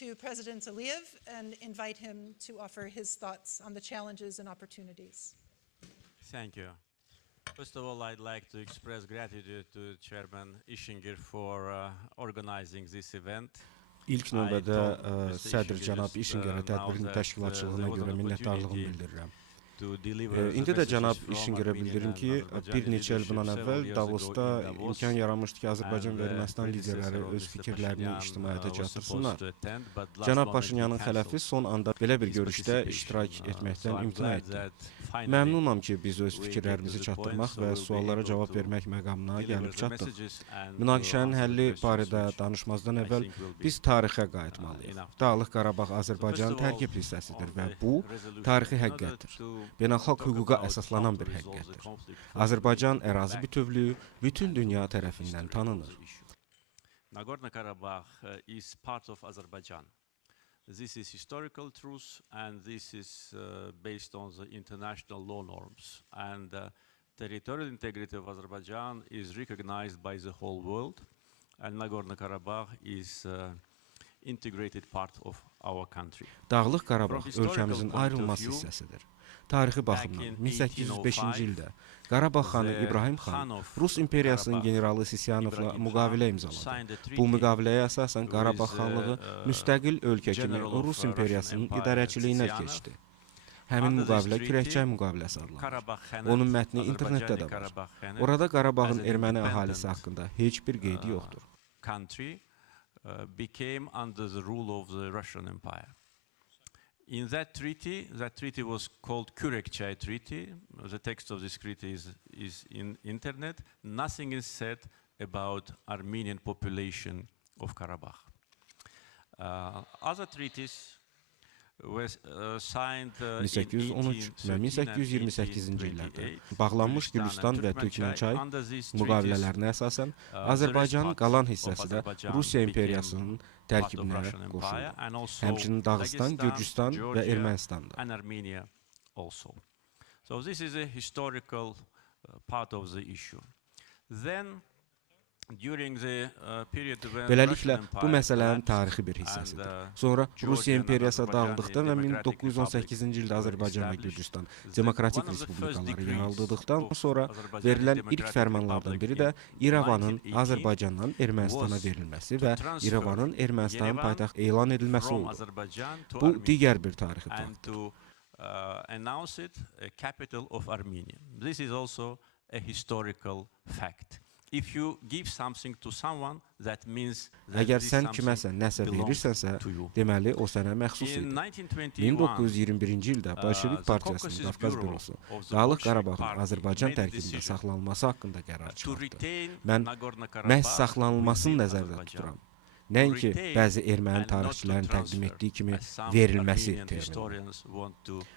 to President Aliyev and invite him to offer his thoughts on the challenges and opportunities. Thank you. First of all, I'd like to express gratitude to Chairman Ishinger for organizing this event. İlk növbədə sədr cənab İşingerə tədbirin təşkilatçılığına görə minnətdarlığımı bildirirəm. İndi də cənab İşingerə bildirim ki, bir neçə il bundan əvvəl Davosda imkan yaranmışdı ki, Azərbaycan və Ermənistan liderləri öz fikirlərini ictimaiyyətə çatdırsınlar. Cənab Paşinyanın xələfi son anda belə bir görüşdə iştirak etməkdən imtina etdi. Məmnunam ki, biz öz fikirlərimizi çatdırmaq və suallara cavab vermək məqamına gəlib çatdıq. Münaqişənin həlli barədə danışmazdan əvvəl biz tarixə qayıtmalıyıq. Dağlıq Qarabağ Azərbaycanın tərkib hissəsidir və bu, tarixi həqiqətdir. Beynəlxalq hüquqa əsaslanan bir həqiqətdir. Azərbaycan ərazi bütövlüyü bütün dünya tərəfindən tanınır. Nagorno-Karabakh is part of Azerbaijan. This is historical truth and this is based on the international law norms. And territorial integrity of Azerbaijan is recognized by the whole world. And Nagorno-Karabakh is integrated part of our country. Dağlıq Qarabağ ölkəmizin ayrılmaz hissəsidir. Tarixi baxımdan 1805-ci ildə Qarabağ xanı İbrahim xan Rus imperiyasının generalı Sisyanovla müqavilə imzaladı. Bu müqaviləyə əsasən Qarabağ xanlığı müstəqil ölkə kimi Rus imperiyasının idarəçiliyinə keçdi. Həmin müqavilə Kürəkçay müqaviləsi adlanır. Onun mətni internetdə də var. Orada Qarabağın erməni əhalisi haqqında heç bir qeyd yoxdur. Became under the rule of the Russian Empire. In that treaty was called Kürekçay Treaty. The text of this treaty is in internet. Nothing is said about Armenian population of Karabakh. Other treaties were signed 1813 və 1828-ci illərdə bağlanmış Gülüstan və Türkmençay müqavilələrinə əsasən Azərbaycanın qalan hissəsi də Rusiya imperiyasının tərkibinə qoşuldu. Həmçinin Dağıstan, Gürcüstan və Ermənistan da. So this is a historical part of the issue. Then Beləliklə, bu məsələnin tarixi bir hissəsidir. Sonra Rusiya imperiyası dağıldıqda və 1918-ci ildə Azərbaycan və Gürcüstan demokratik respublikaları yaradıldıqdan sonra verilən ilk fərmanlardan biri də İrəvanın Azərbaycandan Ermənistana verilməsi və İrəvanın Ermənistanın paytaxt elan edilməsi oldu. Bu, digər bir tarixi faktdır. This is also a historical fact. If you give something to someone, that means that Əgər sən kiməsə nəsə verirsənsə, deməli o sənə məxsus idi. 1921-ci ildə Bolşevik Partiyasının Qafqaz bürosu Dağlıq Qarabağın Azərbaycan tərkibində saxlanılması haqqında qərar çıxartdı. Mən məhz saxlanılmasını nəzərdə tuturam. Nəinki bəzi erməni tarixçilərin təqdim etdiyi kimi verilməsi termini.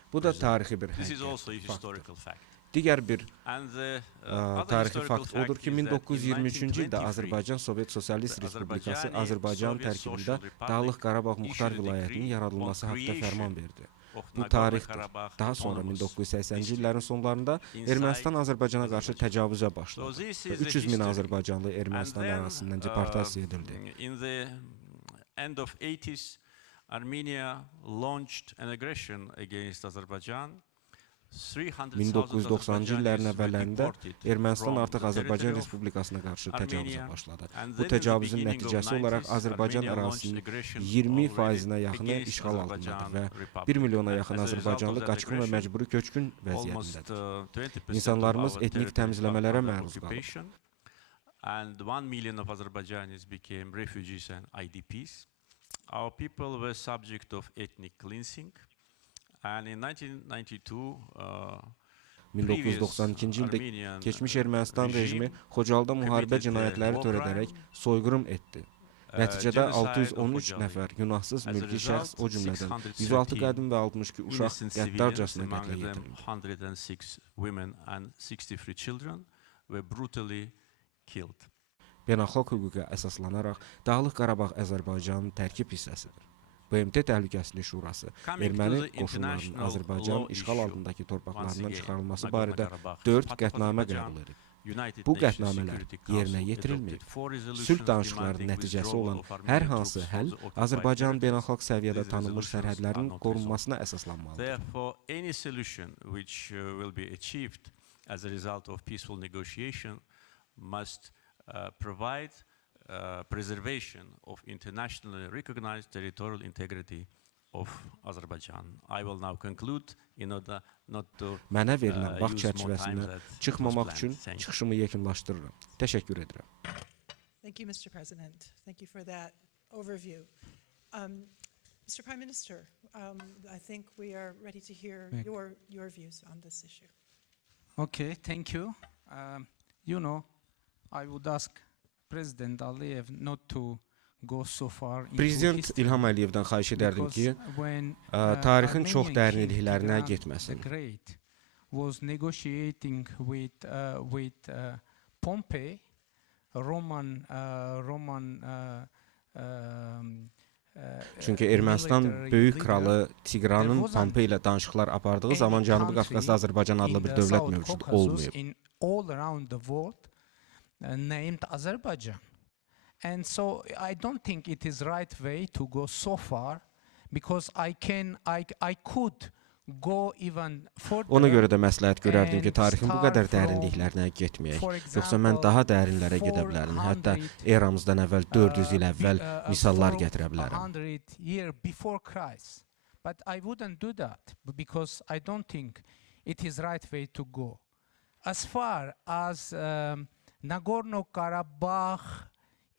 Bu da tarixi bir həqiqət. Digər bir tarixi fakt odur ki, 1923-cü ildə Azərbaycan Sovet Sosialist Respublikası Azərbaycan tərkibində Dağlıq Qarabağ Muxtar Vilayətinin yaradılması haqqında fərman verdi. Bu tarixdir. Daha sonra 1980-ci illərin sonlarında Ermənistan Azərbaycana qarşı təcavüzə başladı və 300 min Azərbaycanlı Ermənistan ərazisindən deportasiya edildi. In the end of 80s, Armenia launched an aggression against Azerbaijan. 1990-cı illərin əvvəllərində Ermənistan artıq Azərbaycan Respublikasına qarşı təcavüzə başladı. Bu təcavüzün nəticəsi olaraq Azərbaycan ərazisinin 20%-nə yaxını işğal altındadır və 1 milyona yaxın Azərbaycanlı qaçqın və məcburi köçkün vəziyyətindədir. İnsanlarımız etnik təmizləmələrə məruz qalır. And 1 million of Azerbaijanis became refugees and IDPs. Our people were subject of ethnic cleansing. And in 1992, 1992-ci ildə keçmiş Ermənistan rejimi Xocalda müharibə cinayətləri törədərək soyqırım etdi. Nəticədə 613 nəfər günahsız mülki şəxs, o cümlədən 106 qadın və 62 uşaq qəddarcasına qətlə yetirildi. 106 women and 63 children were brutally killed. Beynəlxalq hüquqa əsaslanaraq Dağlıq Qarabağ Azərbaycanın tərkib hissəsidir. BMT Təhlükəsizlik Şurası erməni qoşunlarının Azərbaycan işğal altındakı torpaqlarından çıxarılması barədə 4 qətnamə qəbul edib. Bu qətnamələr yerinə yetirilməyib. Sülh danışıqlarının nəticəsi olan hər hansı həll Azərbaycanın beynəlxalq səviyyədə tanınmış sərhədlərinin qorunmasına əsaslanmalıdır. Therefore, any solution which will be achieved as a result of peaceful negotiation must provide preservation of internationally recognized territorial integrity of Azerbaijan. I will now conclude in order not to Mənə verilən vaxt çərçivəsindən çıxmamaq üçün çıxışımı yekunlaşdırıram. Təşəkkür edirəm. Thank you, Mr. President. Thank you for that overview. Mr. Prime Minister, I think we are ready to hear your views on this issue. Okay, thank you. You know, I would ask President Aliyev not to go so far into Prezident history, İlham Aliyevdən xahiş edərdim ki, tarixin çox dərinliklərinə getməsin. Was negotiating with Pompey, Çünki Ermənistan böyük kralı Tigranın Pompey ilə danışıqlar apardığı zaman Cənubi Qafqazda Azərbaycan adlı bir dövlət mövcud olmayıb. All around the world named Azerbaijan. And so I don't think it is right way to go so far, because I could go even further. Ona görə də məsləhət görərdim ki, tarixin bu qədər dərinliklərinə getməyək. Yoxsa mən daha dərinlərə gedə bilərəm. Hətta eramızdan əvvəl 400 il əvvəl misallar gətirə bilərəm. 100 years before Christ. But I wouldn't do that because I don't think it is right way to go. As far as Nagorno-Karabakh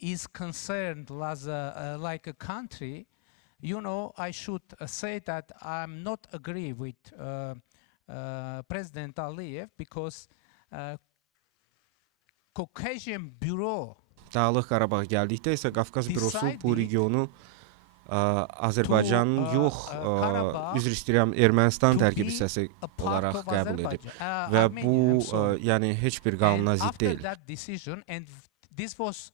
is concerned as like a country, you know, I should say that I'm not agree with President Aliyev because Caucasian Bureau. Dağlıq Qarabağ gəldikdə isə Qafqaz bürosu bu regionu Azərbaycanın yox, üzr istəyirəm, Ermənistan tərkib hissəsi olaraq qəbul edib. Və bu, yəni heç bir qanuna zidd deyil. This was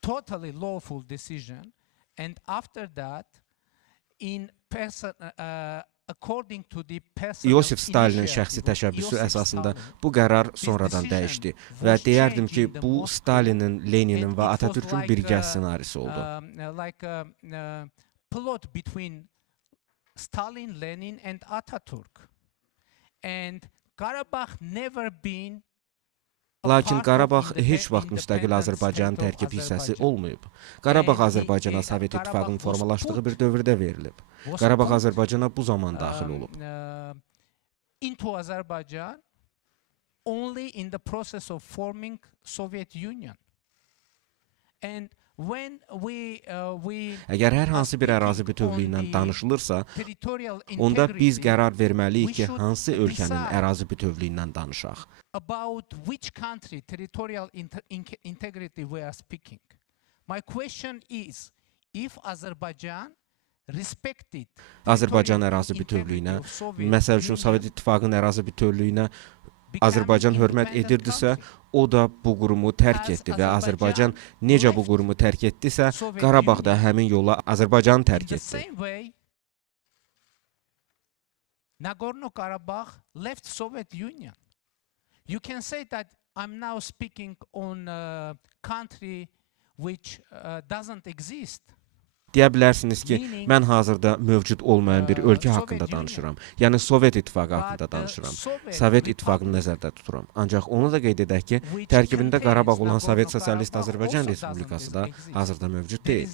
totally lawful decision, and after that, according to the Yosif Stalinin şəxsi təşəbbüsü əsasında bu qərar sonradan dəyişdi və deyərdim ki, bu Stalinin, Leninin və Atatürk'ün birgə ssenarisi oldu. Like a plot between Stalin, Lenin and Atatürk. And Karabakh never been. Lakin Qarabağ heç vaxt müstəqil Azərbaycanın tərkib hissəsi olmayıb. Qarabağ Azərbaycana Sovet İttifaqının formalaşdığı bir dövrdə verilib. Qarabağ Azərbaycana bu zaman daxil olub. Into Azerbaijan only in the process of forming Soviet Union. And Əgər hər hansı bir ərazi bütövlüyündən danışılırsa, onda biz qərar verməliyik ki, hansı ölkənin ərazi bütövlüyündən danışaq. About which country territorial integrity we are speaking. My question is, if Azerbaijan respected Azərbaycan ərazi bütövlüyünə, məsəl üçün Sovet İttifaqının ərazi bütövlüyünə Azərbaycan hörmət edirdisə, o da bu qurumu tərk etdi və Azərbaycan necə bu qurumu tərk etdisə, Qarabağ da həmin yolla Azərbaycanı tərk etdi. Nagorno-Karabakh left Soviet Union. You can say that I'm now speaking on a country which doesn't exist. Deyə bilərsiniz ki, mən hazırda mövcud olmayan bir ölkə haqqında danışıram. Yəni Sovet İttifaqı haqqında danışıram. Sovet İttifaqını nəzərdə tuturam. Ancaq onu da qeyd edək ki, tərkibində Qarabağ olan Sovet Sosialist Azərbaycan Respublikası da hazırda mövcud deyil.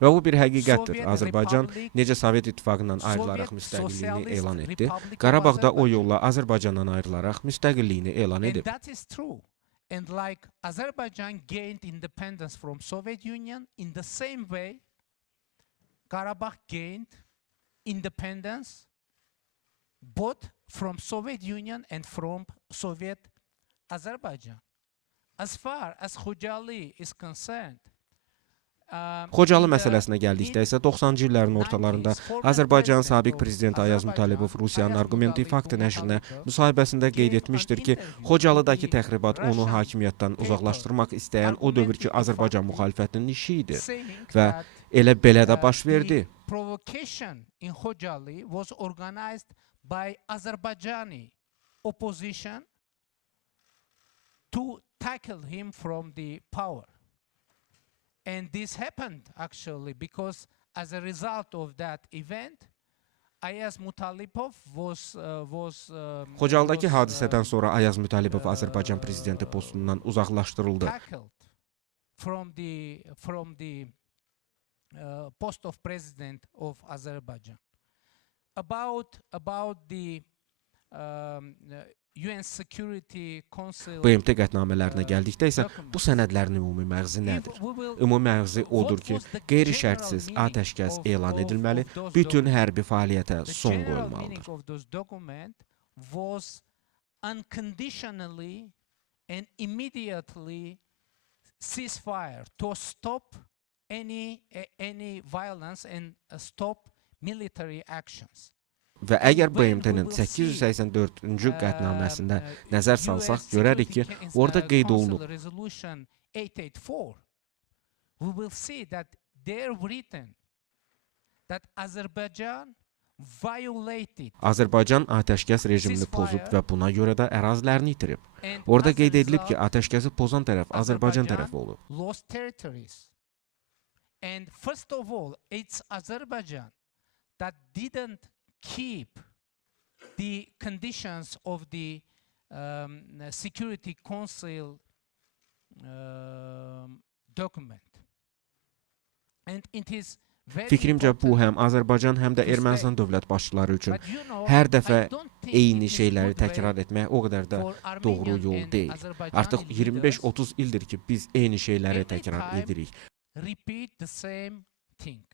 Və bu bir həqiqətdir. Azərbaycan necə Sovet İttifaqından ayrılaraq müstəqilliyini elan etdi, Qarabağ da o yolla Azərbaycandan ayrılaraq müstəqilliyini elan edib. And like Azerbaijan gained independence from Soviet Union, in the same way Karabakh gained independence both from Soviet Union and from Soviet Azerbaijan. As far as Xocalı is concerned, Xocalı məsələsinə gəldikdə isə 90-cı illərin ortalarında Azərbaycanın sabiq prezidenti Ayaz Mütəllibov Rusiyanın Argumenti Fakti nəşrinə müsahibəsində qeyd etmişdir ki, Xocalıdakı təxribat onu hakimiyyətdən uzaqlaşdırmaq istəyən o dövrki Azərbaycan müxalifətinin işi idi və elə belə də baş verdi. Provocation in Xocalı was organized by Azerbaijani opposition to tackle him from the power. And this happened actually because as a result of that event, Ayaz Mutalipov was Xocaldakı hadisədən sonra Ayaz Mutalipov Azərbaycan prezidenti postundan uzaqlaşdırıldı. Tackled from the post of president of Azerbaijan. About the UN Security Council. BMT qətnamələrinə gəldikdə isə bu sənədlərin ümumi məğzi nədir? Ümumi məğzi odur ki, qeyri-şərtsiz atəşkəs elan edilməli, bütün hərbi fəaliyyətə son qoyulmalıdır. Of those document was unconditionally and immediately ceasefire to stop any violence and stop military actions. Və əgər BMT-nin 884-cü qətnaməsində nəzər salsaq, görərik ki, orada qeyd olunub. We will see that they're written that Azerbaijan violated. Azərbaycan atəşkəs rejimini pozub və buna görə də ərazilərini itirib. Orada qeyd edilib ki, atəşkəsi pozan tərəf Azərbaycan tərəfi olub. Lost territories. And first of all, it's Azerbaijan that didn't keep the conditions of the Security Council document. And it is Fikrimcə bu həm Azərbaycan, həm də Ermənistan dövlət başçıları üçün hər dəfə eyni şeyləri təkrar etmək o qədər də doğru yol deyil. Artıq 25-30 ildir ki, biz eyni şeyləri təkrar edirik. Repeat the same thing.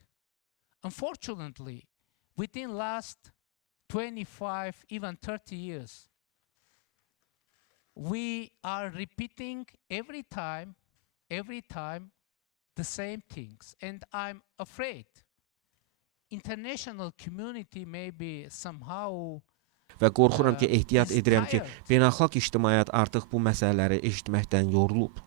Unfortunately, within last 25, even 30 years, we are repeating every time the same things. And I'm afraid international community may be somehow Və qorxuram ki, ehtiyat edirəm ki, beynəlxalq ictimaiyyət artıq bu məsələləri eşitməkdən yorulub.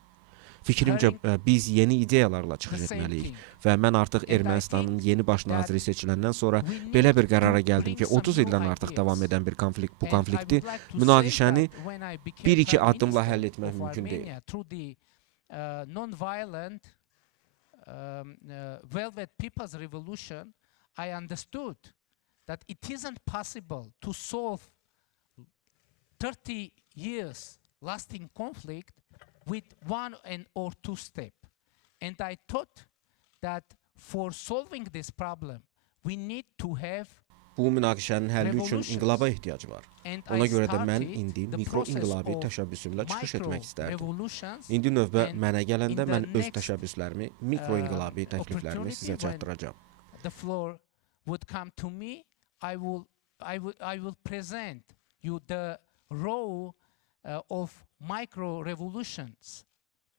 Fikrimcə biz yeni ideyalarla çıxış etməliyik və mən artıq Ermənistanın yeni baş naziri seçiləndən sonra belə bir qərara gəldim ki, 30 ildən artıq davam edən bu konflikti, münaqişəni 1-2 addımla həll etmək mümkün deyil. Non-violent Velvet People's Revolution, I understood that it isn't possible to solve 30 years lasting conflict with one or two steps. And I thought that for solving this problem, we need to have bu münaqişənin həlli üçün inqilaba ehtiyacı var. Ona görə də mən indi mikro-inqilabi təşəbbüsümlə çıxış etmək istərdim. İndi növbə mənə gələndə mən öz təşəbbüslərimi, mikro-inqilabi təkliflərimi sizə çatdıracağım. The floor would come to me. I will present you the role of micro-revolutions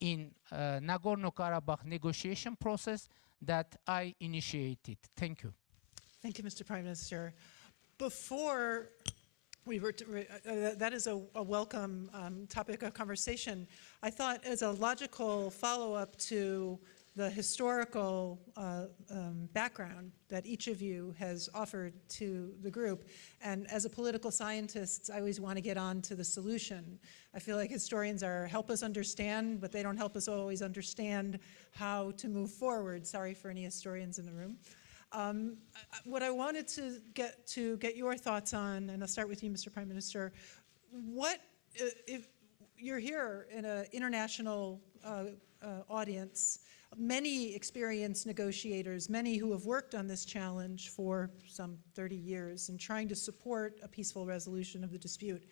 in Nagorno-Karabakh negotiation process that I initiated. Thank you. Thank you, Mr. Prime Minister. Before we were, that is a welcome topic of conversation. I thought as a logical follow-up to the historical background that each of you has offered to the group, and as a political scientist, I always want to get on to the solution. I feel like historians help us understand, but they don't help us always understand how to move forward. Sorry for any historians in the room. What I wanted to get your thoughts on, and I'll start with you, Mr. Prime Minister, if you're here in an international audience, many experienced negotiators, many who have worked on this challenge for some 30 years and trying to support a peaceful resolution of the dispute.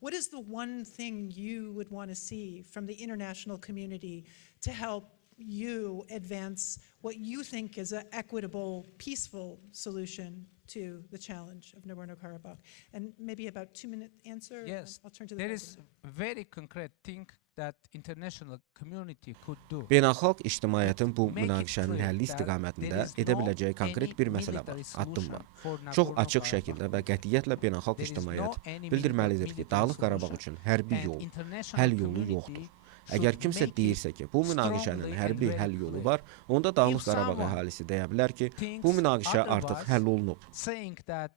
What is the one thing you would want to see from the international community to help you advance what you think is an equitable, peaceful solution to the challenge of Nagorno-Karabakh? And maybe about 2-minute answer. Yes, I'll turn to the there president. is a very concrete thing that international community could do. Beynəlxalq ictimaiyyətin bu münaqişənin həlli istiqamətində edə biləcəyi konkret bir məsələ var, addım var. Çox açıq şəkildə və qətiyyətlə beynəlxalq ictimaiyyət bildirməlidir ki, Dağlıq Qarabağ üçün hərbi yol, həll yolu yoxdur. Əgər kimsə deyirsə ki, bu münaqişənin hərbi həll yolu var, onda Dağlıq Qarabağ əhalisi deyə bilər ki, bu münaqişə artıq həll olunub. Saying that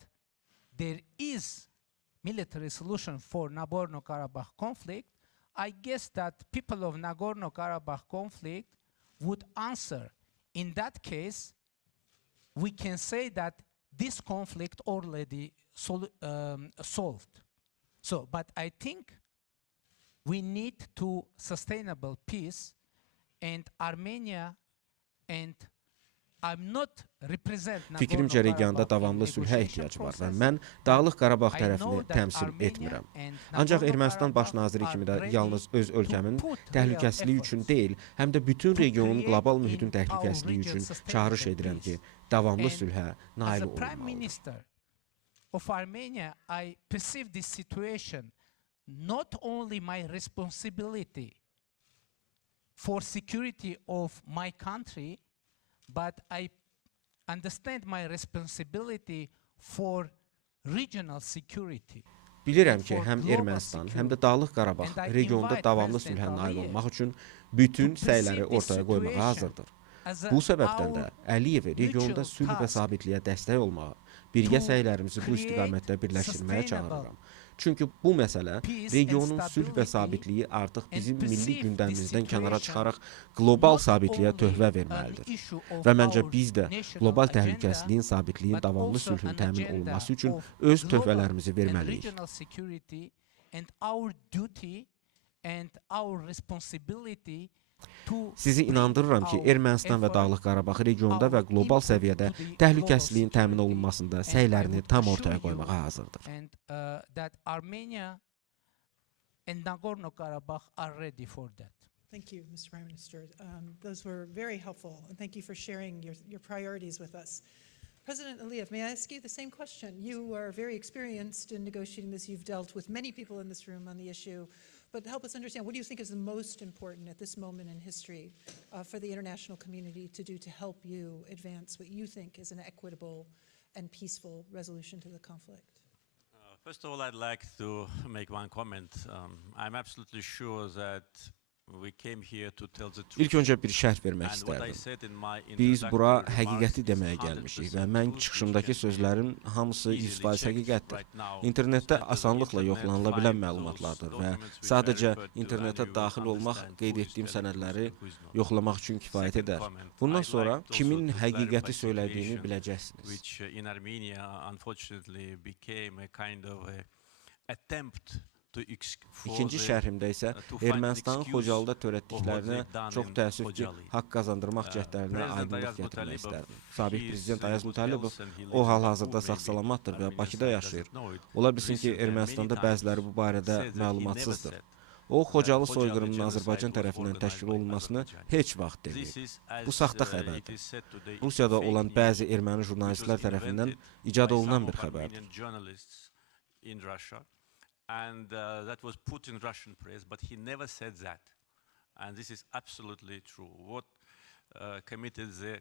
there is military solution for Nagorno-Karabakh conflict, I guess that people of Nagorno-Karabakh conflict would answer, in that case, we can say that this conflict already solved. So, but I think we need to sustainable peace, and Armenia and I'm not represent Fikrimcə regionda davamlı sülhə ehtiyac var və mən Dağlıq Qarabağ tərəfini təmsil etmirəm. Ancaq Ermənistan baş naziri kimi də yalnız öz ölkəmin təhlükəsizliyi üçün deyil, həm də bütün regionun qlobal mühitin təhlükəsizliyi üçün çağırış edirəm ki, davamlı sülhə nail olunmalıdır. Of Armenia, I perceive this situation not only my responsibility for security of my country, but I understand my responsibility for regional security. Bilirəm ki, həm Ermənistan, həm də Dağlıq Qarabağ regionda davamlı sülhə nail olmaq üçün bütün səyləri ortaya qoymağa hazırdır. Bu səbəbdən də Əliyevi regionda sülh və sabitliyə dəstək olmağa, birgə səylərimizi bu istiqamətdə birləşdirməyə çağırıram. Çünki bu məsələ regionun sülh və sabitliyi artıq bizim milli gündəmimizdən kənara çıxaraq qlobal sabitliyə töhfə verməlidir. Və məncə biz də qlobal təhlükəsizliyin, sabitliyin, davamlı sülhün təmin olunması üçün öz töhfələrimizi verməliyik. Sizi inandırıram ki, Ermənistan və Dağlıq Qarabağ regionda və qlobal səviyyədə təhlükəsizliyin təmin olunmasında səylərini tam ortaya qoymağa hazırdır. Thank you, Mr. Prime Minister. Those were very helpful, and thank you for sharing your priorities with us. President Aliyev, may I ask you the same question? You are very experienced in negotiating this. You've dealt with many people in this room on the issue. But help us understand, what do you think is the most important at this moment in history for the international community to do to help you advance what you think is an equitable and peaceful resolution to the conflict? First of all, I'd like to make one comment. I'm absolutely sure that İlk öncə bir şərh vermək istərdim. Biz bura həqiqəti deməyə gəlmişik və mən çıxışımdakı sözlərin hamısı 100% həqiqətdir. İnternetdə asanlıqla yoxlanıla bilən məlumatlardır və sadəcə internetə daxil olmaq, qeyd etdiyim sənədləri yoxlamaq üçün kifayət edər. Bundan sonra kimin həqiqəti söylədiyini biləcəksiniz. İkinci şərhimdə isə Ermənistanın Xocalıda törətdiklərinə çox təəssüf ki, haqq qazandırmaq cəhdlərinə aydınlıq gətirmək istərdim. Sabiq prezident Ayaz Mütəllibov o hal-hazırda sağ-salamatdır və Bakıda yaşayır. Ola bilsin ki, Ermənistanda bəziləri bu barədə məlumatsızdır. O, Xocalı soyqırımının Azərbaycan tərəfindən təşkil olunmasını heç vaxt deməyib. Bu saxta xəbərdir. Rusiyada olan bəzi erməni jurnalistlər tərəfindən icad olunan bir xəbərdir. And that was put in Russian press, but he never said that. And this is absolutely true. What committed the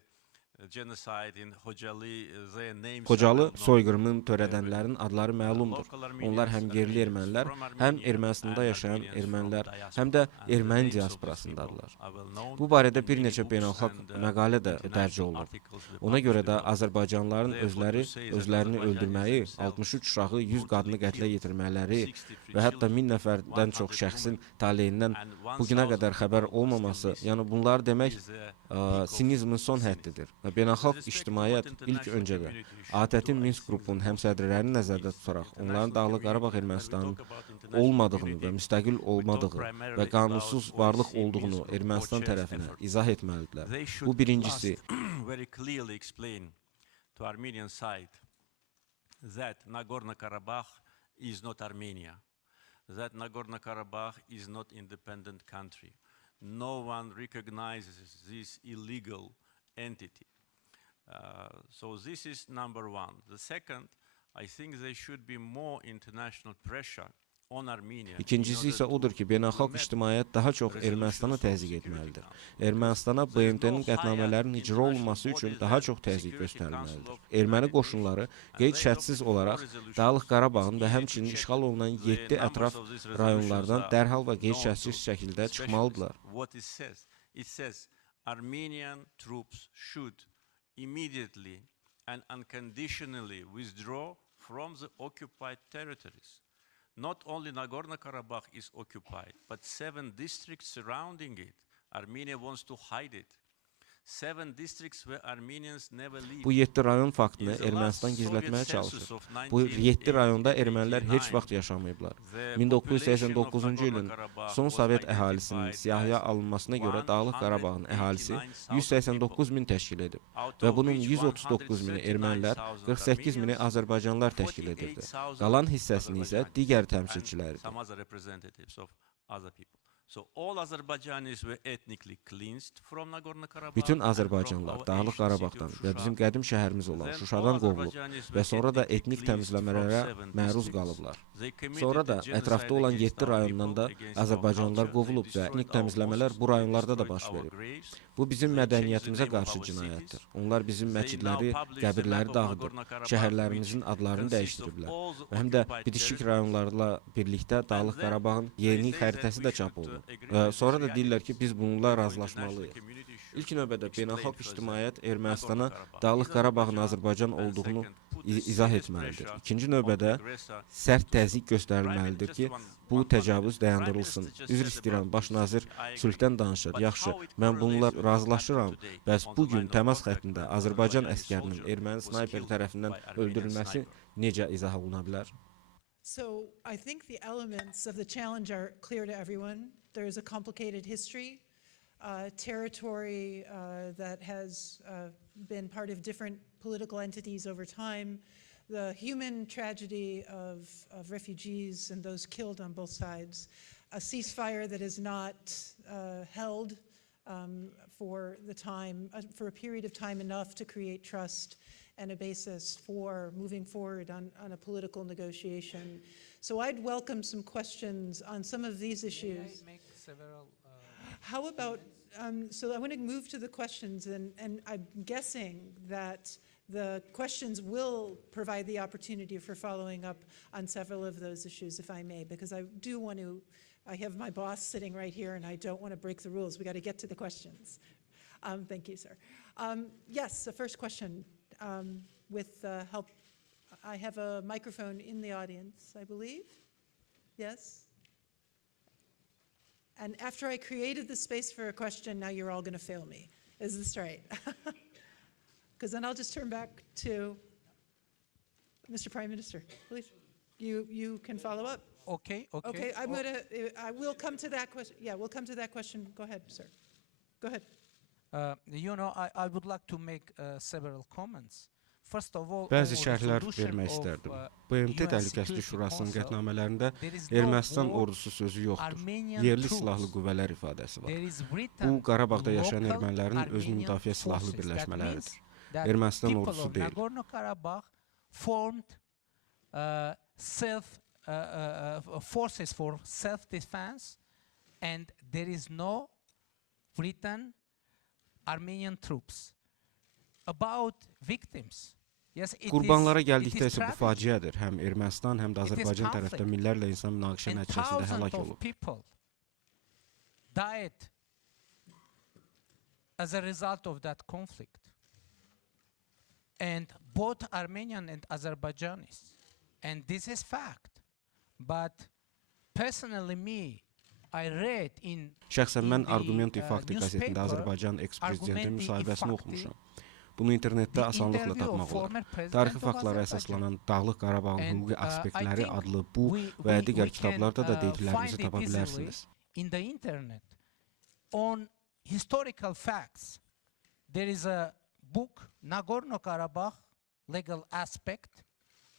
genocide in Xocalı, their names Xocalı soyqırımının törədənlərin adları məlumdur. Onlar həm yerli ermənilər, həm Ermənistanda yaşayan ermənilər, həm də erməni diasporasındadılar. Bu barədə bir neçə beynəlxalq məqalə də dərc olunub. Ona görə də Azərbaycanlıların özlərini öldürməyi, 63 uşağı, 100 qadını qətlə yetirmələri və hətta 1000 nəfərdən çox şəxsin taleyindən bugünə qədər xəbər olmaması, yəni bunlar demək sinizmin son həddidir. Və beynəlxalq ictimaiyyət ilk öncə də ATƏT-in Minsk qrupunun həmsədrlərini nəzərdə tutaraq onların Dağlıq Qarabağ Ermənistanın olmadığını və müstəqil olmadığı və qanunsuz varlıq olduğunu Ermənistan tərəfinə izah etməlidirlər. Bu birincisi. Very clearly explain to Armenian side that Nagorno-Karabakh is not Armenia, that Nagorno-Karabakh is not independent country. No one recognizes this illegal entity. So this is number one. The second, I think there should be more international pressure on Armenia. İkincisi isə odur ki, beynəlxalq ictimaiyyət daha çox Ermənistana təzyiq etməlidir. Ermənistana BMT-nin qətnamələrinin icra olunması üçün daha çox təzyiq göstərilməlidir. Erməni qoşunları qeyd-şərtsiz olaraq Dağlıq Qarabağın və həmçinin işğal olunan 7 ətraf rayonlardan dərhal və qeyd-şərtsiz şəkildə çıxmalıdırlar. It says Armenian troops should immediately and unconditionally withdraw from the occupied territories. not only Nagorno-Karabakh is occupied, but 7 districts surrounding it. Armenia wants to hide it. 7 districts where Armenians never leave. Bu 7 rayon faktını Ermənistan gizlətməyə çalışır. Bu 7 rayonda ermənilər heç vaxt yaşamayıblar. 1989-cu ilin son Sovet əhalisinin siyahıya alınmasına görə Dağlıq Qarabağın əhalisi 189 min təşkil edib və bunun 139 mini ermənilər, 48 mini Azərbaycanlılar təşkil edirdi. Qalan hissəsini isə digər təmsilçilərdir. So all Azerbaijanis were ethnically cleansed from Nagorno-Karabakh. Bütün Azərbaycanlılar Dağlıq Qarabağdan və bizim qədim şəhərimiz olan Şuşadan qovulub və sonra da etnik təmizləmələrə məruz qalıblar. Sonra da ətrafda olan 7 rayondan da Azərbaycanlılar qovulub və etnik təmizləmələr bu rayonlarda da baş verib. Bu bizim mədəniyyətimizə qarşı cinayətdir. Onlar bizim məscidləri, qəbirləri dağıdır, şəhərlərimizin adlarını dəyişdiriblər və həm də bitişik rayonlarla birlikdə Dağlıq Qarabağın yeni xəritəsi də çap olunub. Sonra da deyirlər ki, biz bununla razılaşmalıyıq. İlk növbədə beynəlxalq ictimaiyyət Ermənistana Dağlıq Qarabağın Azərbaycan olduğunu izah etməlidir. İkinci növbədə sərt təzyiq göstərilməlidir ki, bu təcavüz dayandırılsın. Üzr istəyirəm, baş nazir sülhdən danışır. Yaxşı, mən bununla razılaşıram. Bəs bugün təmas xəttində Azərbaycan əskərinin erməni snayper tərəfindən öldürülməsi necə izah oluna bilər? So I think the elements of the challenge are clear to everyone. There is a complicated history, territory that has been part of different political entities over time, the human tragedy of refugees and those killed on both sides, a ceasefire that is not held for a period of time enough to create trust and a basis for moving forward on a political negotiation. So I'd welcome some questions on some of these issues. May I make several, How about, so I want to move to the questions, and I'm guessing that the questions will provide the opportunity for following up on several of those issues, if I may, because I do want to, I have my boss sitting right here, and I don't want to break the rules. We got to get to the questions. Thank you, sir. Yes, the first question. With help, I have a microphone in the audience, I believe. Yes? And after I created the space for a question, now you're all going to fail me. Is this right? Because then I'll just turn back to Mr. Prime Minister, please. You can follow up. Okay. Okay, I will come to that question. Yeah, we'll come to that question. Go ahead, sir. Go ahead. I would like to make several comments. First of all, bəzi şərhlər vermək istərdim. BMT Təhlükəsizlik Şurasının qətnamələrində Ermənistan ordusu sözü yoxdur. Yerli silahlı qüvvələr ifadəsi var. Bu, Qarabağda yaşayan ermənilərin özünü müdafiə silahlı birləşmələridir. Ermənistan ordusu deyil. Nagorno-Karabakh formed forces for self-defense, and there is no written Armenian troops. About victims. Yes, Qurbanlara gəldikdə isə bu faciədir. Həm Ermənistan, həm də Azərbaycan tərəfdə minlərlə insan münaqişə nəticəsində həlak olub. People died as a result of that conflict. And both Armenian and Azerbaijanis. And this is fact. But personally I read in Şəxsən mən Argumenti Fakti qəzetində Azərbaycan eks-prezidentinin müsahibəsini oxumuşam. Bunu internetdə asanlıqla tapmaq olar. Tarixi faktlara əsaslanan Dağlıq Qarabağın hüquqi aspektləri adlı bu və digər kitablarda da dediklərimizi tapa bilərsiniz. In the internet, on historical facts, there is a book, Nagorno-Karabakh Legal Aspect,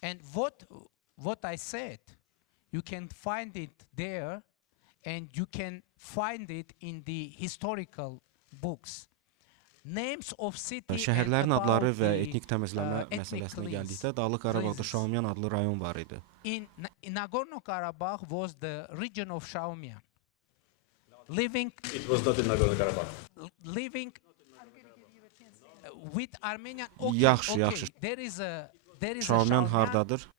and what I said, you can find it there, and you can find it in the historical books. Şəhərlərin adları və etnik təmizləmə məsələsinə gəldikdə Dağlıq Qarabağda Şaumyan adlı rayon var idi. Nagorno-Karabakh was the region of Şaumyan. It was not in Nagorno-Karabakh. Living with Armenian. Yaxşı. There is Şaumyan hardadır?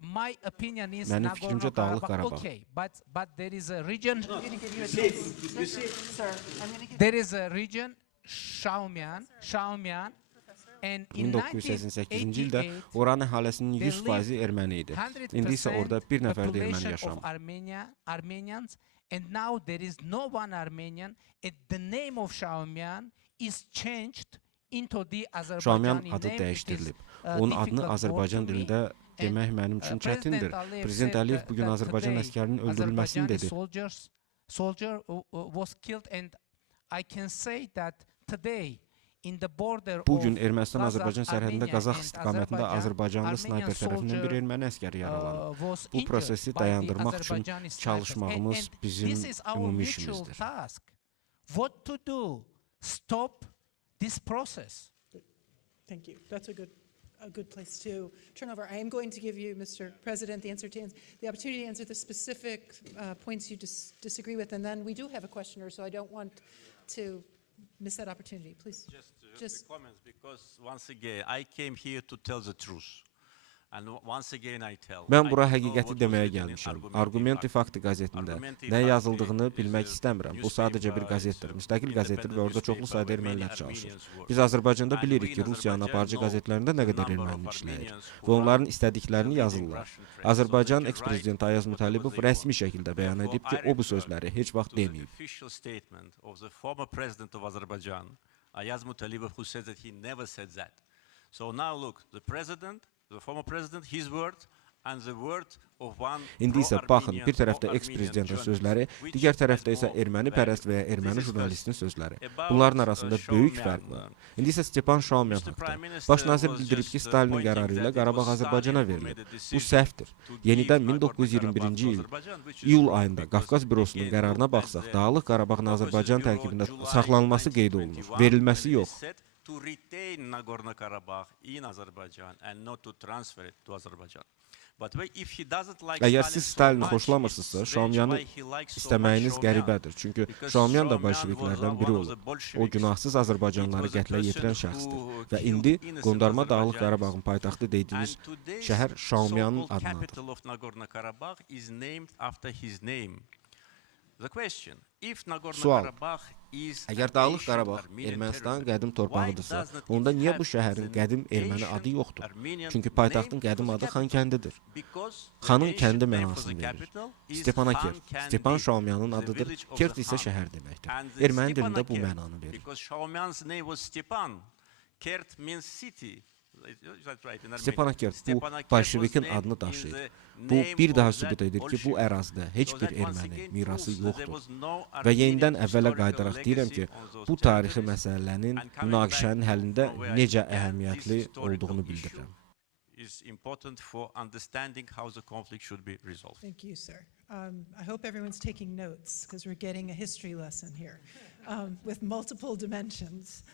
My opinion is Mənim fikrimcə Dağlıq Qarabağ. Okay, but there is a region. There is a region, Şaumyan. And in 1988-ci ildə oranın əhalisinin 100% erməni idi. İndi isə orada bir nəfər də erməni yaşamır. Armenians, and now there is no one Armenian, and the name of Şaumyan is changed into the Azerbaycan Şaumyan adı dəyişdirilib. Onun adını Azərbaycan dilində demək mənim üçün çətindir. Prezident Aliyev bugün Azərbaycan əsgərinin öldürülməsini dedi. Soldier was killed, and I can say that today in the border Bugün Ermənistan-Azərbaycan sərhədində Qazax istiqamətində Azərbaycanlı snayper tərəfindən bir erməni əskəri yaralanıb. Bu prosesi dayandırmaq üçün çalışmağımız bizim ümumi işimizdir. What to do? Stop this process. Thank you. That's a good place to turn over. I am going to give you, Mr. President, the opportunity to answer the specific points you disagree with, and then we do have a questioner, so I don't want to miss that opportunity. Please. Just comments, because once again, I came here to tell the truth. Mən bura həqiqəti deməyə gəlmişəm. Argumenti Fakti qəzetində nə yazıldığını bilmək istəmirəm. Bu sadəcə bir qəzetdir, müstəqil qəzetdir və orada çoxlu sayda ermənilər çalışır. Biz Azərbaycanda bilirik ki, Rusiyanın aparıcı qəzetlərində nə qədər erməni işləyir və onların istədiklərini yazırlar. Azərbaycan eks-prezidenti Ayaz Mütəllibov rəsmi şəkildə bəyan edib ki, o bu sözləri heç vaxt deməyib. The former president, his word, and the word of one. İndi isə baxın, bir tərəfdə eks-prezidentin sözləri, digər tərəfdə isə erməni pərəst və ya erməni jurnalistin sözləri. Bunların arasında böyük fərq var. İndi isə Stepan Şaumyan haqqında. Baş nazir bildirib ki, Stalinin qərarı ilə Qarabağ Azərbaycana verilib. Bu səhvdir. Yenidən 1921-ci il iyul ayında Qafqaz bürosunun qərarına baxsaq, Dağlıq Qarabağın Azərbaycan tərkibində saxlanılması qeyd olunur, verilməsi yox. To retain Nagorno-Karabakh in Azerbaijan and not to transfer it to Azerbaijan. Əgər siz Stalini xoşlamırsınızsa, Şaumyanı istəməyiniz qəribədir. Çünki Şaumyan da bolşeviklərdən biri olub. O günahsız Azərbaycanlıları qətlə yetirən şəxsdir. Və indi qondarma Dağlıq Qarabağın paytaxtı dediyiniz şəhər Şaumyanın adınadır. Sual, əgər Dağlıq Qarabağ Ermənistanın qədim torpağıdırsa, onda niyə bu şəhərin qədim erməni adı yoxdur? Çünki paytaxtın qədim adı Xan kəndidir. Xanın kəndi mənasını verir. Stepanakert, Stepan Şaumyanın adıdır, Kert isə şəhər deməkdir. Erməni dilində bu mənanı verir. Stepanakert bu bolşevikin adını daşıyır. Bu bir daha sübut edir ki, bu ərazidə heç bir erməni mirası yoxdur. Və yenidən əvvələ qayıdaraq deyirəm ki, bu tarixi məsələnin münaqişənin həllində necə əhəmiyyətli olduğunu bildirirəm. Thank you, sir. I hope everyone's taking notes because we're getting a history lesson here with multiple dimensions.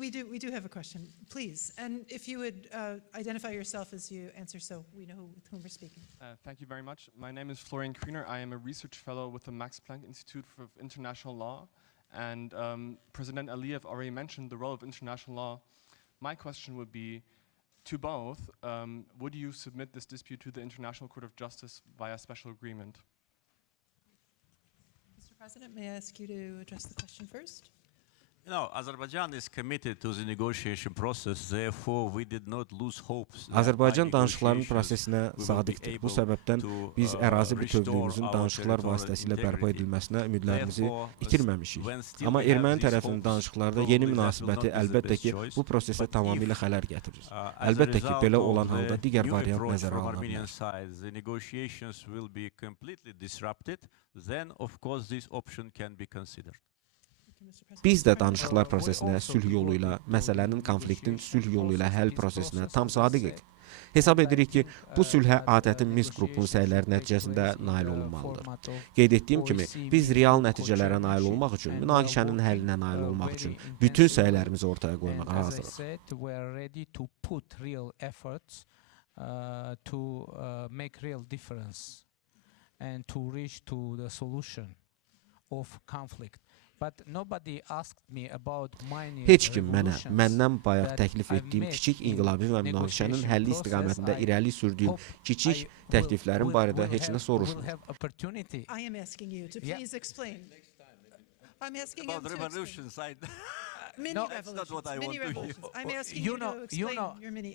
We do have a question, please. And if you would identify yourself as you answer so we know with whom we're speaking. Thank you very much. My name is Florian Kriener. I am a research fellow with the Max Planck Institute for International Law. And President Aliyev already mentioned the role of international law. My question would be to both, would you submit this dispute to the International Court of Justice via special agreement? Mr. President, may I ask you to address the question first? Azerbaijan is committed to the negotiation process, therefore we did not lose hopes. Azərbaycan danışıqların prosesinə sadiqdir. Bu səbəbdən biz ərazi bütövlüyümüzün danışıqlar vasitəsilə bərpa edilməsinə ümidlərimizi itirməmişik. Amma erməni tərəfinin danışıqlarda yeni münasibəti əlbəttə ki, bu prosesə tamamilə xələl gətirir. Əlbəttə ki, belə olan halda digər variant nəzərə alınır. The negotiations will be completely disrupted, then of course this option can be considered. Biz də danışıqlar prosesinə sülh yolu ilə, məsələnin konfliktin sülh yolu ilə həll prosesinə tam sadiqik. Hesab edirik ki, bu sülhə adətin Minsk qrupunun səyləri nəticəsində nail olunmalıdır. Qeyd etdiyim kimi, biz real nəticələrə nail olmaq üçün, münaqişənin həllinə nail olmaq üçün bütün səylərimizi ortaya qoymağa hazırıq. Heç kim mənə, məndən bayaq təklif etdiyim kiçik inqilabi və münaqişənin həlli istiqamətində irəli sürdüyüm kiçik təkliflərin barədə heç nə soruşmur. Mini No, that's not revolutions. what I Mini want to hear. revolutions. I'm asking you to explain your mini.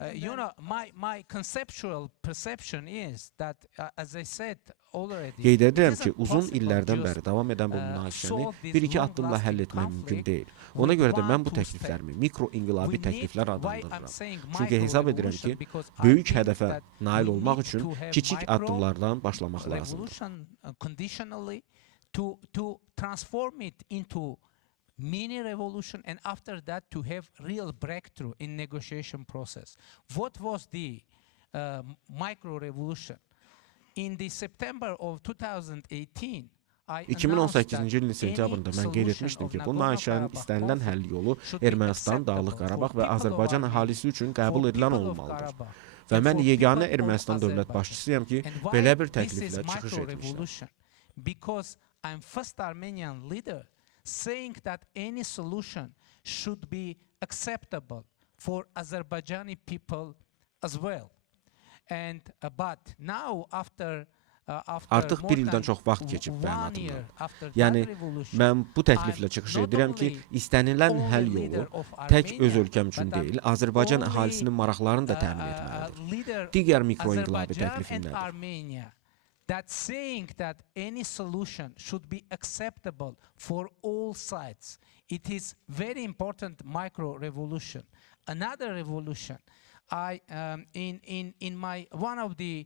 My conceptual perception is that, as I said already, Qeyd it edirəm isn't ki, uzun possible illərdən just, bəri davam edən bu münaqişəni solve this bir-iki addımla long-lasting həll etmək mümkün conflict deyil. Ona with görə də one, mən bu two təkliflərimi mikro-inqilabi We need- təkliflər why I'm adlandırıram. saying Çünki hesab edirəm micro-revolution, ki, because I böyük think hədəfə that nail we olmaq need üçün to have kiçik micro addımlardan başlamaq lazımdır. revolution conditionally to transform it into mini revolution, and after that to have real breakthrough in negotiation process. What was the micro revolution? In the September of 2018, I announced that 2018-ci ilin sentyabrında mən qeyd etmişdim ki, bu münaqişənin istənilən həll yolu Ermənistan, Dağlıq Qarabağ və Azərbaycan əhalisi üçün qəbul edilən olmalıdır. Və mən yeganə Ermənistan dövlət başçısıyam ki, belə bir təkliflə çıxış etmişəm. Because I'm first Armenian leader saying that any solution should be acceptable for Azerbaijani people as well. And but now after Artıq bir ildən çox vaxt keçib bəyanatımdan. Yəni, mən bu təkliflə çıxış edirəm ki, istənilən həll yolu tək öz ölkəm üçün deyil, Azərbaycan əhalisinin maraqlarını da təmin etməlidir. Digər mikroinqilabi təklifim nədir? That saying that any solution should be acceptable for all sides. It is very important micro revolution. Another revolution, in my one of the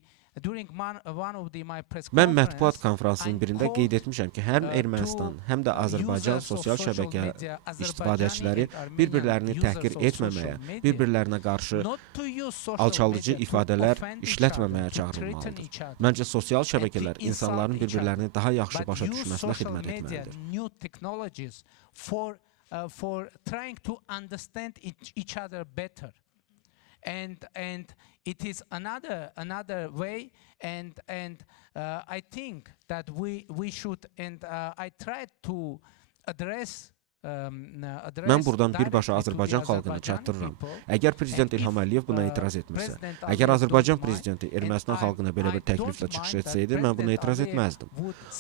my press Mən conference, mətbuat konfransının birində qeyd etmişəm ki, həm Ermənistan, həm də Azərbaycan sosial şəbəkə istifadəçiləri bir-birlərini təhqir etməməyə, bir-birlərinə qarşı alçaldıcı ifadələr işlətməməyə çağırılmalıdır. Məncə sosial şəbəkələr insanların bir-birlərini daha yaxşı başa düşməsinə xidmət etməlidir. For trying to understand each other better. And it is another way, and I think that we should, and I tried to address Mən buradan birbaşa Azərbaycan xalqını çatdırıram. Əgər Prezident İlham Əliyev buna etiraz etmirsə, əgər Azərbaycan Prezidenti Ermənistan xalqına belə bir təkliflə çıxış etsəydi, mən buna etiraz etməzdim.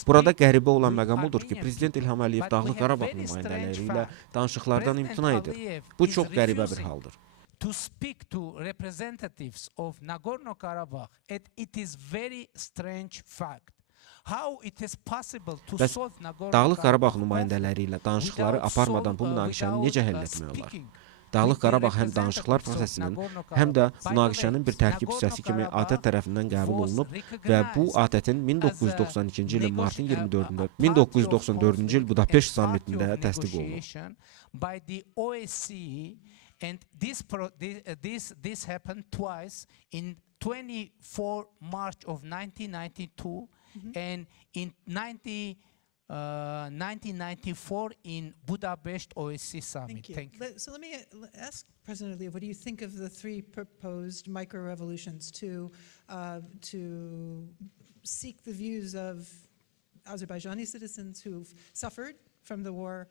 Burada qəribə olan məqam odur ki, Prezident İlham Əliyev Dağlıq Qarabağ nümayəndələri ilə danışıqlardan imtina edir. Bu çox qəribə bir haldır. To speak to representatives of Nagorno-Karabakh, it is very strange fact. How it is possible to solve Nagorno-Karabakh Dağlıq Qarabağ nümayəndələri ilə danışıqları aparmadan bu münaqişəni necə həll etmək olar? Dağlıq Qarabağ həm danışıqlar prosesinin, həm də münaqişənin bir tərkib hissəsi kimi ATƏT tərəfindən qəbul olunub və bu ATƏT-in 1992-ci ilin martın 24-də 1994-cü il Budapeşt sammitində təsdiq olunub. And this happened twice, in 24 March of 1992 and in 1994 in Budapest OSCE summit. Thank you. So let me ask President Aliyev, what do you think of the three proposed micro-revolutions to seek the views of Azerbaijani citizens who've suffered from the war,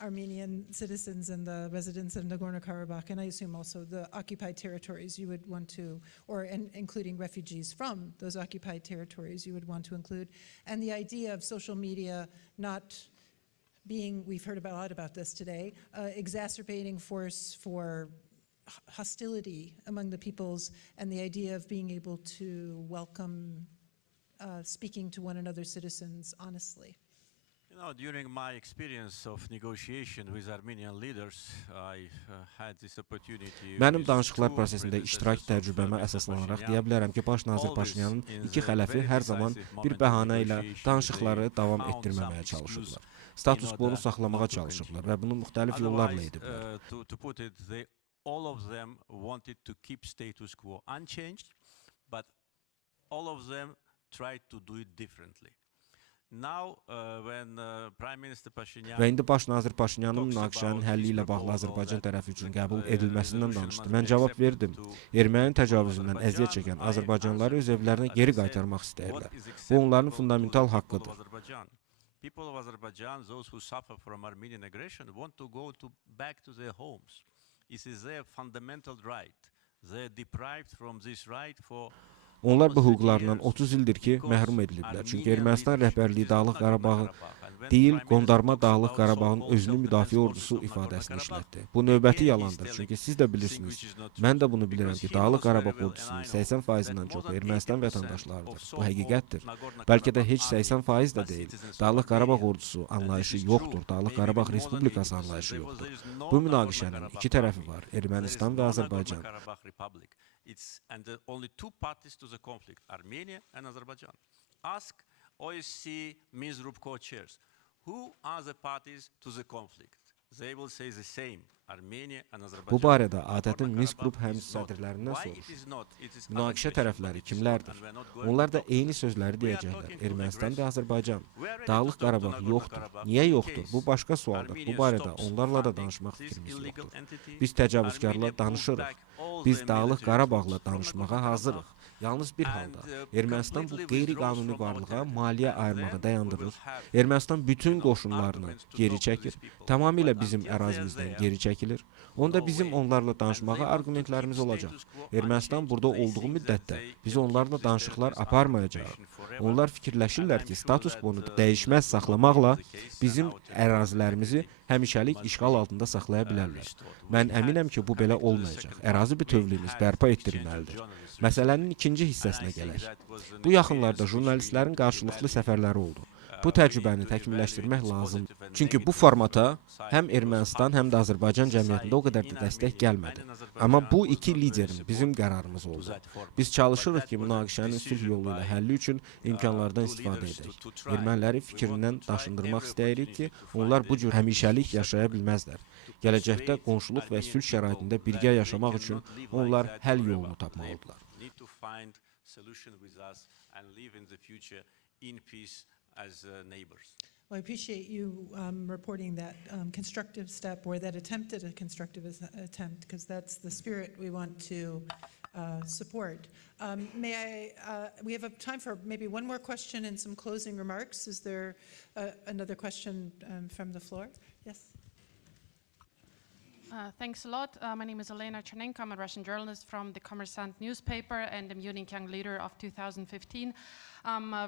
Armenian citizens and the residents of Nagorno-Karabakh, and I assume also the occupied territories you would want to, including refugees from those occupied territories you would want to include, and the idea of social media not being, we've heard a lot about this today, exacerbating force for hostility among the peoples, and the idea of being able to welcome speaking to one another's citizens honestly. During my experience of negotiation with Armenian leaders, I had this opportunity. Mənim danışıqlar prosesində iştirak təcrübəmə əsaslanaraq deyə bilərəm ki, baş nazir Paşinyanın iki xələfi hər zaman bir bəhanə ilə danışıqları davam etdirməməyə çalışıblar. Status quo-nu saxlamağa çalışıblar və bunu müxtəlif yollarla ediblər. To put it, all of them wanted to keep status quo unchanged, but all of them tried to do it differently. Və indi baş nazir Paşinyanın münaqişənin həlli ilə bağlı Azərbaycan tərəfi üçün qəbul edilməsindən danışdı. Mən cavab verdim. Erməni təcavüzündən əziyyət çəkən azərbaycanlıları öz evlərinə geri qaytarmaq istəyirlər. Bu onların fundamental haqqıdır. People of Azerbaijan, those who suffer from Armenian aggression, want to go back to their homes. This is their fundamental right. They are deprived from this right for Onlar bu hüquqlarından 30 ildir ki, məhrum ediliblər. Çünki Ermənistan rəhbərliyi Dağlıq Qarabağı deyil, qondarma Dağlıq Qarabağın özünü müdafiə ordusu ifadəsini işlətdi. Bu növbəti yalandır. Çünki siz də bilirsiniz, mən də bunu bilirəm ki, Dağlıq Qarabağ ordusunun 80%-dən çoxu Ermənistan vətəndaşlarıdır. Bu həqiqətdir. Bəlkə də heç 80% də deyil. Dağlıq Qarabağ ordusu anlayışı yoxdur. Dağlıq Qarabağ Respublikası anlayışı yoxdur. Bu münaqişənin iki tərəfi var. Ermənistan və Azərbaycan. And the only two parties to the conflict, Armenia and Azerbaijan. Ask OSCE Minsk Group co-chairs, who are the parties to the conflict? They will say the same, Armenia and Azerbaijan. Bu barədə ATƏT-in Minsk Qrup həmsədrlərindən soruşur. Münaqişə tərəfləri kimlərdir? Onlar da eyni sözləri deyəcəklər. Ermənistan və Azərbaycan. Dağlıq Qarabağ yoxdur. Niyə yoxdur? Bu başqa sualdır. Bu barədə onlarla da danışmaq fikrimiz yoxdur. Biz təcavüzkarla danışırıq. Biz Dağlıq Qarabağla danışmağa hazırıq. Yalnız bir halda Ermənistan bu qeyri-qanuni varlığa maliyyə ayırmağı dayandırır. Ermənistan bütün qoşunlarını geri çəkir. Tamamilə bizim ərazimizdən geri çəkilir. Onda bizim onlarla danışmağa argumentlərimiz olacaq. Ermənistan burada olduğu müddətdə biz onlarla danışıqlar aparmayacağıq. Onlar fikirləşirlər ki, status quonu dəyişməz saxlamaqla bizim ərazilərimizi həmişəlik işğal altında saxlaya bilərlər. Mən əminəm ki, bu belə olmayacaq. Ərazi bütövlüyümüz bərpa etdirilməlidir. Məsələnin ikinci hissəsinə gələk. Bu yaxınlarda jurnalistlərin qarşılıqlı səfərləri oldu. Bu təcrübəni təkmilləşdirmək lazımdır. Çünki bu formata həm Ermənistan, həm də Azərbaycan cəmiyyətində o qədər də dəstək gəlmədi. Amma bu iki liderin bizim qərarımız oldu. Biz çalışırıq ki, münaqişənin sülh yolu ilə həlli üçün imkanlardan istifadə edək. Erməniləri fikrindən daşındırmaq istəyirik ki, onlar bu cür həmişəlik yaşaya bilməzlər. Gələcəkdə qonşuluq və sülh şəraitində birgə yaşamaq üçün onlar həll yolunu tapmalıdırlar. As neighbors. Well, I appreciate you reporting that constructive step or that attempt at a constructive attempt, because that's the spirit we want to support. We have time for maybe one more question and some closing remarks. Is there another question from the floor? Yes. Thanks a lot. My name is Elena Chernenko. I'm a Russian journalist from the Kommersant newspaper and the Munich Young Leader of 2015.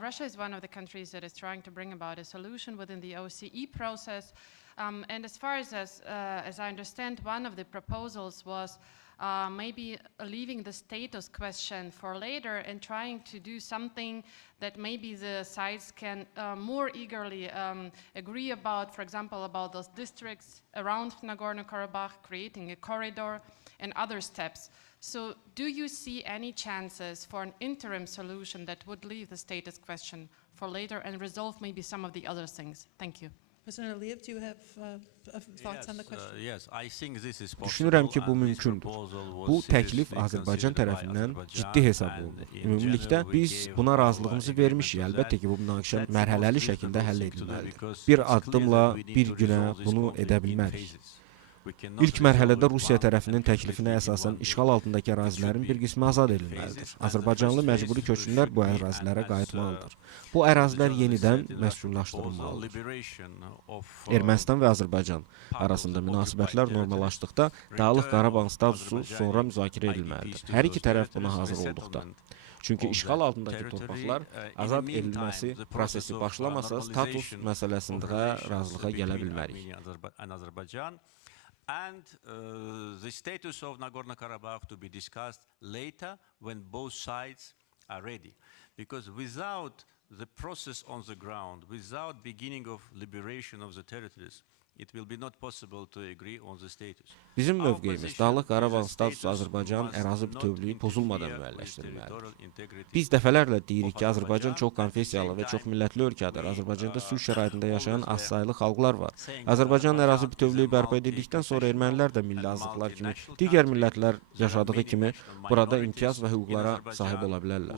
Russia is one of the countries that is trying to bring about a solution within the OSCE process. And as far as I understand, one of the proposals was maybe leaving the status question for later and trying to do something that maybe the sides can more eagerly agree about, for example, about those districts around Nagorno-Karabakh, creating a corridor and other steps. So do you see any chances for an interim solution that would leave the status question for later and resolve maybe some of the other things? Thank you. President Aliyev, do you have thoughts on the question? Yes, I think this is possible. Düşünürəm ki, bu mümkündür. Bu təklif Azərbaycan tərəfindən ciddi hesab olunur. Ümumilikdə biz buna razılığımızı vermişik. Əlbəttə ki, bu münaqişə mərhələli şəkildə həll edilməlidir. Bir addımla bir günə bunu edə bilmərik. İlk mərhələdə Rusiya tərəfinin təklifinə əsasən işğal altındakı ərazilərin bir qismi azad edilməlidir. Azərbaycanlı məcburi köçkünlər bu ərazilərə qayıtmalıdır. Bu ərazilər yenidən məskunlaşdırılmalıdır. Ermənistan və Azərbaycan arasında münasibətlər normallaşdıqda Dağlıq Qarabağ statusu sonra müzakirə edilməlidir. Hər iki tərəf buna hazır olduqda. Çünki işğal altındakı torpaqlar azad edilməsi prosesi başlamasa status məsələsində razılığa gələ bilmərik. And the status of Nagorno-Karabakh to be discussed later when both sides are ready. Because without the process on the ground, without beginning of liberation of the territories, it will be not possible to agree on the status. Bizim mövqeyimiz Dağlıq Qarabağ statusu Azərbaycanın ərazi bütövlüyü pozulmadan müəyyənləşdirilməlidir. Biz dəfələrlə deyirik ki, Azərbaycan çox konfessiyalı və çox millətli ölkədir. Azərbaycanda sülh şəraitində yaşayan azsaylı xalqlar var. Azərbaycanın ərazi bütövlüyü bərpa edildikdən sonra ermənilər də milli azlıqlar kimi, digər millətlər yaşadığı kimi burada imtiyaz və hüquqlara sahib ola bilərlər.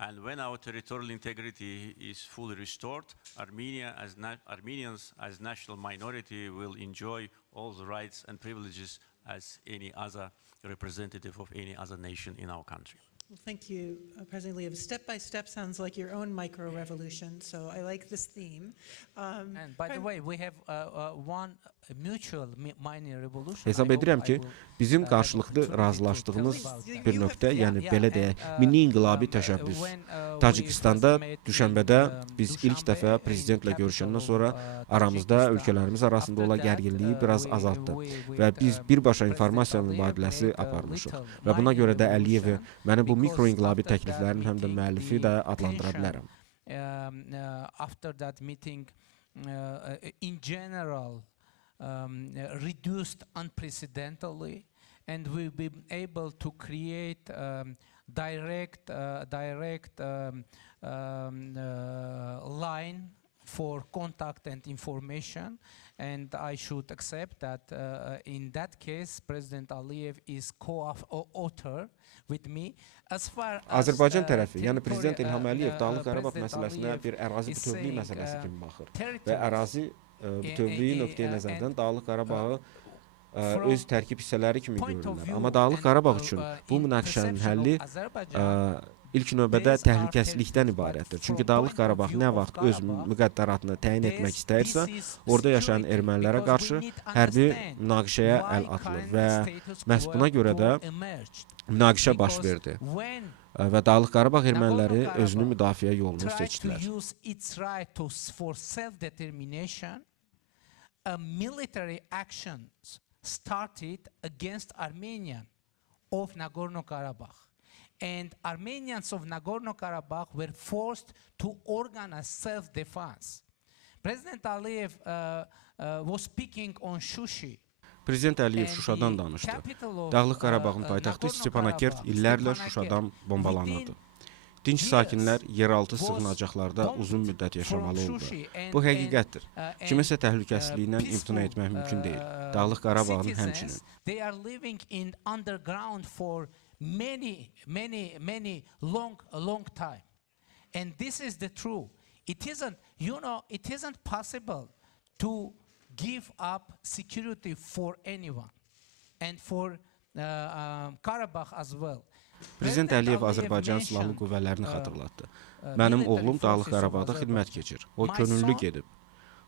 And when our territorial integrity is fully restored, Armenians as national minority will enjoy all the rights and privileges as any other representative of any other nation in our country. Well, thank you, President Aliyev. Step by step sounds like your own micro-revolution, so I like this theme. And by the way, we have one Hesab edirəm ki, bizim qarşılıqlı razılaşdığımız bir nöqtə, yəni belə deyək, milli inqilabi təşəbbüs. Tacikistanda düşənbədə biz ilk dəfə prezidentlə görüşəndən sonra aramızda, ölkələrimiz arasında olan gərginliyi biraz azaltdı və biz birbaşa informasiya mübadiləsi aparmışıq. Və buna görə də Əliyevi mənim bu mikroinqilabi təkliflərin həm də müəllifi də adlandıra bilərəm. After that meeting, in general, reduced unprecedentedly, and we've been able to create direct line for contact and information. And I should accept that in that case, President Aliyev is co-author with me. Azərbaycan tərəfi, yəni Prezident İlham Əliyev Dağlıq Qarabağ məsələsinə bir ərazi bütövlüyü məsələsi kimi baxır və ərazi bütövlüyü nöqteyi nəzərdən Dağlıq Qarabağı öz tərkib hissələri kimi görürlər. Amma Dağlıq Qarabağ üçün bu münaqişənin həlli ilk növbədə təhlükəsizlikdən ibarətdir. Çünki Dağlıq Qarabağ nə vaxt öz müqəddəratını təyin etmək istəyirsə, orada yaşayan ermənilərə qarşı hərbi münaqişəyə əl atılır və məhz buna görə də münaqişə baş verdi və Dağlıq Qarabağ erməniləri özünü müdafiə yolunu seçdilər. Military actions started against Armenia of Nagorno-Karabakh. And Armenians of Nagorno-Karabakh were forced to organize self-defense. President Aliyev was speaking on Şuşi. Prezident Əliyev Şuşadan danışdı. Dağlıq Qarabağın paytaxtı Stepanakert illərlə Şuşadan bombalanırdı. Dinç sakinlər yeraltı sığınacaqlarda uzun müddət yaşamalı oldu. Bu həqiqətdir. Kiməsə təhlükəsizliyindən imtina etmək mümkün deyil. Dağlıq Qarabağın həmçinin. They are living in underground for many long time. And this is the truth. It isn't possible to give up security for anyone and for Karabakh as well. Prezident Əliyev Azərbaycan Silahlı Qüvvələrini xatırlatdı. Mənim oğlum Dağlıq Qarabağda xidmət keçir. O könüllü gedib.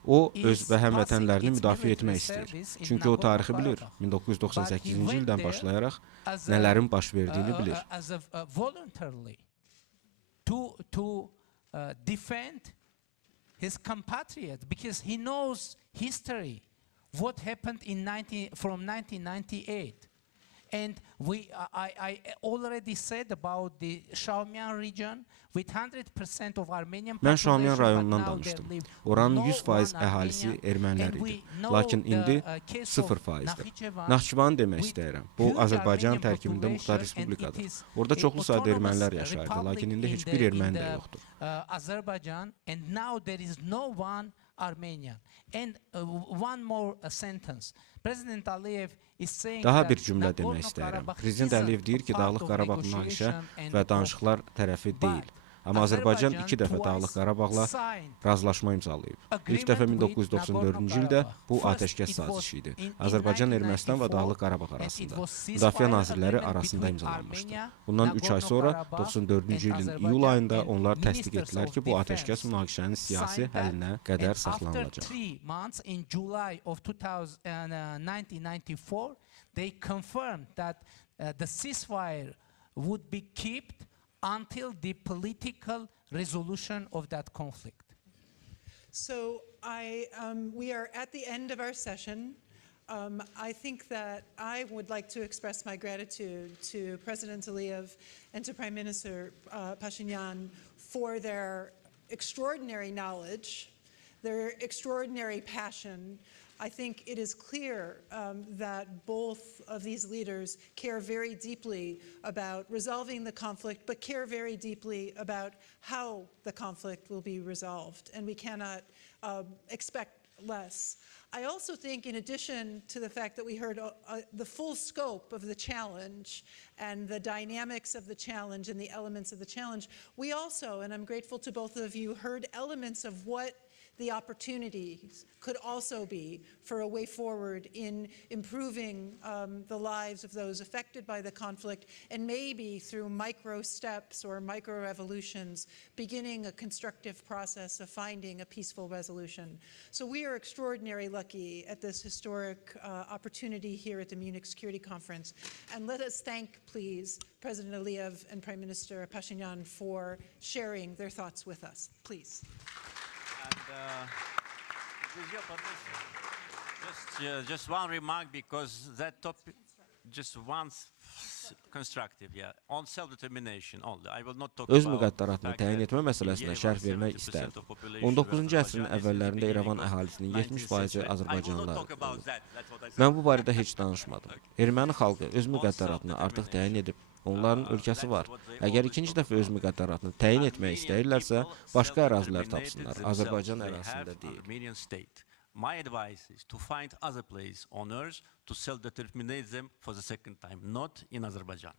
O, öz və həmvətənlərini müdafiə etmək istəyir. Çünki o tarixi bilir. 1998-ci ildən başlayaraq nələrin baş verdiyini bilir. To defend his compatriots, because he knows history, what happened from 1998. And I already said about the Şamiyan region, with 100% of Armenian Mən population. Şamiyan rayonundan danışdım. Oranın 100% əhalisi ermənilər idi. Lakin indi 0%dir. Naxçıvanı demək istəyirəm. Bu, Azərbaycan tərkibində muxtar respublikadır. Orada çoxlu sayda ermənilər yaşayırdı, lakin indi heç bir erməni də yoxdur. Azerbaijan, and now there is no one Armenian. And one more sentence. President Aliyev Daha bir cümlə demək istəyirəm. Prezident Əliyev deyir ki, Dağlıq Qarabağ münaqişə və danışıqlar tərəfi deyil. Amma Azərbaycan 2 dəfə Dağlıq Qarabağla razılaşma imzalayıb. İlk dəfə 1994-cü ildə bu atəşkəs sazişi idi. Azərbaycan, Ermənistan və Dağlıq Qarabağ arasında. Müdafiə nazirləri arasında imzalanmışdı. Bundan 3 ay sonra 94-cü ilin iyul ayında onlar təsdiq etdilər ki, bu atəşkəs münaqişənin siyasi həllinə qədər saxlanılacaq. In July of 1994, they confirmed that the ceasefire would be kept until the political resolution of that conflict. So we are at the end of our session. I think that I would like to express my gratitude to President Aliyev and to Prime Minister Pashinian for their extraordinary knowledge, their extraordinary passion. I think it is clear that both of these leaders care very deeply about resolving the conflict, but care very deeply about how the conflict will be resolved, and we cannot expect less. I also think, in addition to the fact that we heard the full scope of the challenge and the dynamics of the challenge and the elements of the challenge, we also, and I'm grateful to both of you, heard elements of what the opportunities could also be for a way forward in improving the lives of those affected by the conflict, and maybe through micro steps or micro evolutions, beginning a constructive process of finding a peaceful resolution. So we are extraordinarily lucky at this historic opportunity here at the Munich Security Conference. And let us thank, please, President Aliyev and Prime Minister Pashinian for sharing their thoughts with us. Please. And with your permission, just one remark, because that topic, just once constructive, yeah, on self-determination only. I will not talk Öz about müqəddəratını təyin etmə məsələsinə şərh vermək istərdim. 19-cu əsrin əvvəllərində İrəvan əhalisinin 70%-i azərbaycanlılar olub. Mən bu barədə heç danışmadım. Erməni xalqı öz müqəddəratını artıq təyin edib. Onların ölkəsi var. Əgər ikinci dəfə öz müqəddəratını təyin etmək istəyirlərsə, başqa ərazilər tapsınlar. Azərbaycan ərazisində deyil. My advice is to find other place on earth to self-determinate them for the second time, not in Azerbaijan.